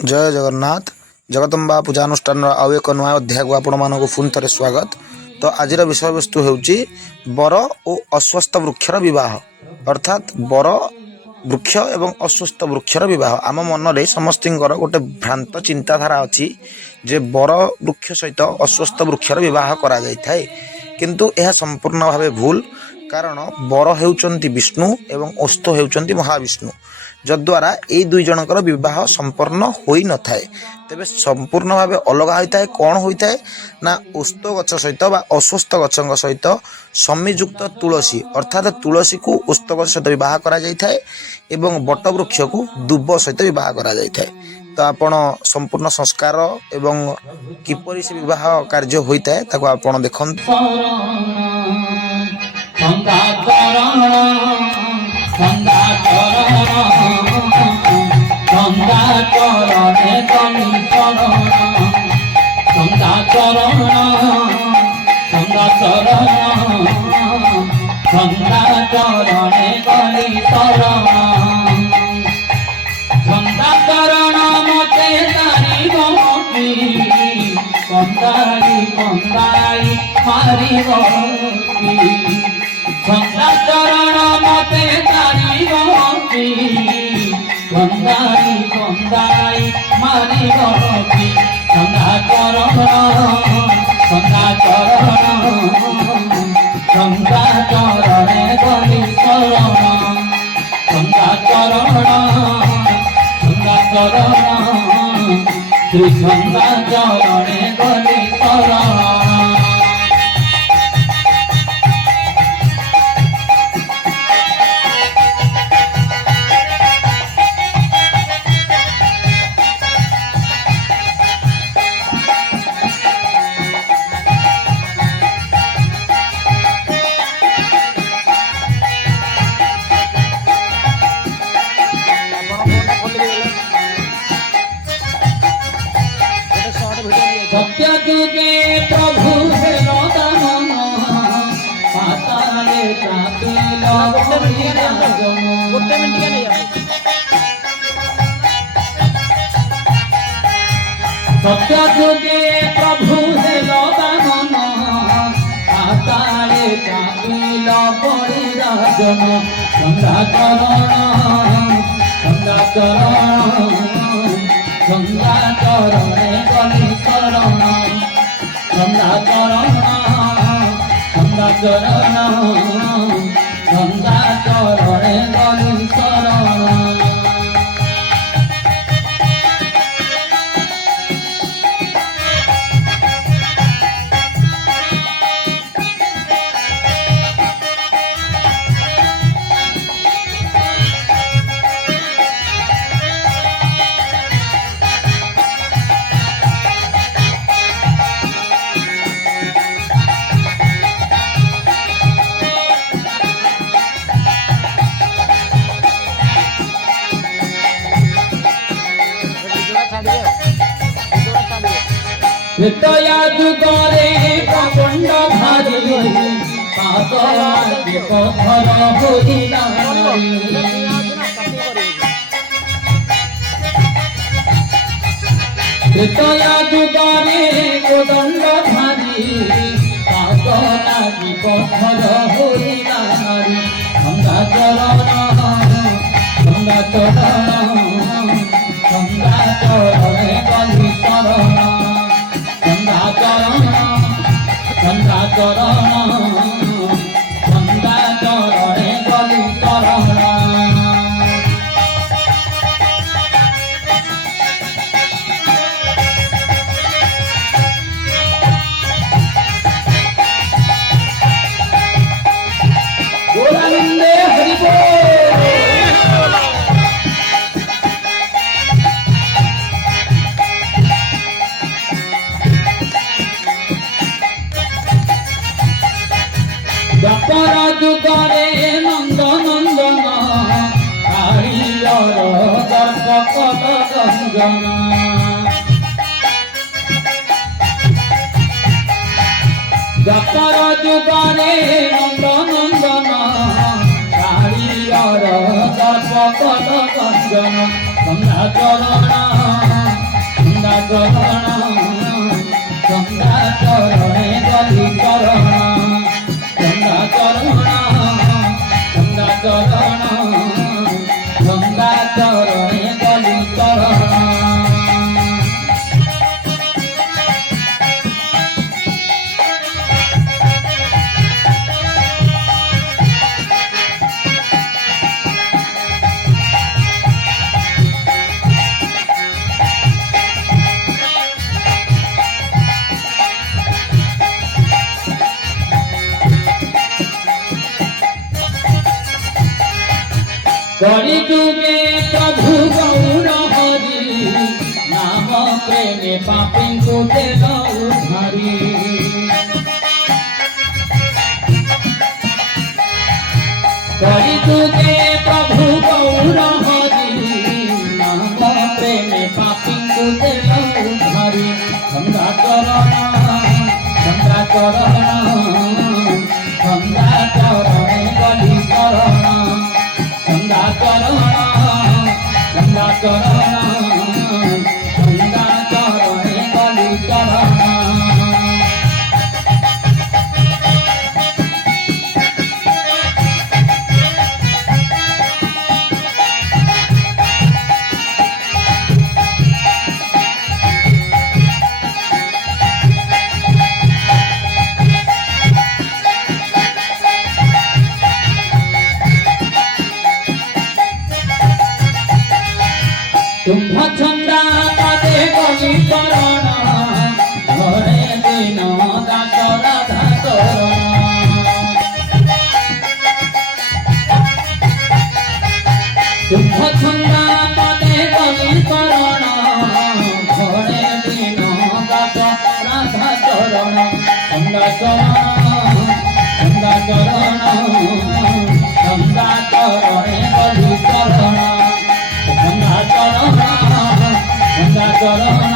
जय जगन्नाथ। जगदम्बा पूजानुष्ठान आउ एक नुआ अध्याय को आपण मानक पुणी थे स्वागत। तो आज विषय वस्तु होउची बर और अस्वस्थ वृक्षर विवाह, अर्थात बर वृक्ष एवं अस्वस्थ वृक्षर विवाह। आम मन में समस्त गोटे भ्रांत चिंताधारा अच्छी जे बर वृक्ष सहित अस्वस्थ वृक्षर विवाह करा जाय थाए, किंतु यह संपूर्ण भाव भूल। कारण बर हेउचंती विष्णु एवं ओस्थ हेउचंती महाविष्णु, जद्वारा ये दुई जनकर विवाह संपन्न होई न थाए। तेबे संपूर्ण भाव अलग होता है। कौन होता है ना ओस्थ गछ सहित बा अस्वस्थ गछ सहित समिजुक्त तुलसी, अर्थात तुलसी को ओस्थ गछ सहित विवाह करा जाय थाए एवं बट वृक्ष को दुब सहित विवाह करा जाय थाए। तो आपण संपूर्ण संस्कार एवं किपरि से विवाह कार्य होता है ताको आपण देखंतु। श्री गंगा चरणे गली शरण। सत्यजुगे प्रभु हेरोदानन पाताले कापिल सत्यजुगे प्रभु हेरोदानन पाताले कापिल परिराजन। गंगा चरण गंगा चरण गंगा चरणे गली शरण। गंगा चरण गंगा चरण गंगा चरणे गली शरण। हितया जुगरे प्रचंड भारी पातला पथर होइला। हितया जुगरे प्रचंड भारी पातला पथर होइला। गंगा चरण गंगा चरण गंगा चरणे गली शरण। गंगा चरण गंगा चरण गंगा चरणे गली शरण। गोविंदे हरि बोल। द्वापर जुगरे नंद नंदन कालियर दर्पकद गंजन। द्वापर जुगरे नंद नंदन कालियर दर्पकद गंजन। गंगा चरण প্রেমে পাপিঙ্কু দেল উদ্ধারি করি তুগে প্রভু গৌর হরি নাম প্রেমে পাপিঙ্কু দেল উদ্ধারি গঙ্গা চরণ গঙ্গা চরণ গঙ্গা চরণে গলি চরণ গঙ্গা চরণ গঙ্গা চরণ গঙ্গা চরণে গলি চরণ তুম্ভ ছন্দা পাদে গলি চরণ ঘরে দিন দাস রাধা চরণ তুম্ভ ছন্দা পাদে গলি চরণ ঘরে দিন দাস রাধা চরণ গঙ্গা চরণ গঙ্গা চরণ গঙ্গা চরণে গলি চরণ গঙ্গা চরণ গঙ্গা চরণ